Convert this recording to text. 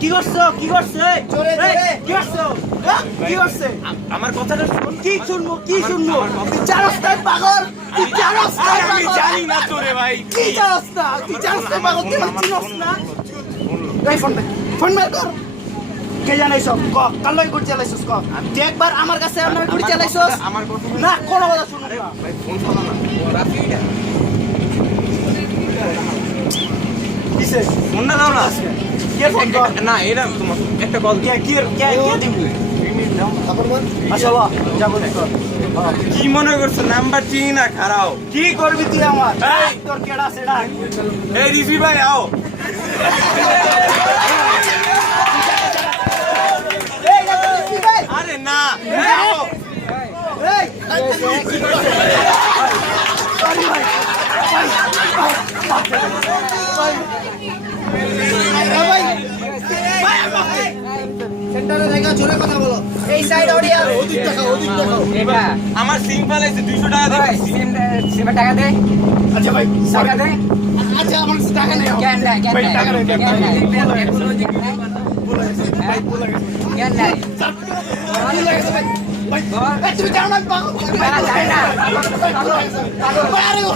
কি করছো কি করছে কি করছে আমার কথাটা কি শুনবো কি শুনবো তুই চারস না পাগল তুই চারস না আমি জানি না তো রে ভাই কি চারস না তুই চারস না পাগল তুই চিনস না এই ফোন বের কর কে জানাই সব ক কাল লই গুড চালাইছস ক তুই একবার আমার কাছে আর নয় গুড চালাইছস আমার কথা না কোনো কথা শুনবো না ভাই ফোন ফলো না রাফিটা কিসে ফোন না দাও না কে ফোন কর না এটা তোমার একটা কল কে দিবি আচ্ছা বাবা যা বলি কর কি মনে করছো নাম্বার চিনি না খারাও কি করবি তুই আমার তোর কেডা সেডা এই রিসি ভাই আও আরে না আও এই সরি ভাই সেন্টারে জায়গা জোরে কথা বলো এই সাইড অডিয়েন্স ওদিক দেখাও এটা আমার সিম ফালাইছে 200 টাকা ভাই দে সিমে টাকা দে আচ্ছা ভাই টাকা দে আচ্ছা আমার কাছে টাকা নেই কেন নাই ভাই টাকা নেই কেন নাই তুমি জানো না পাগল না, জানি না। পাগল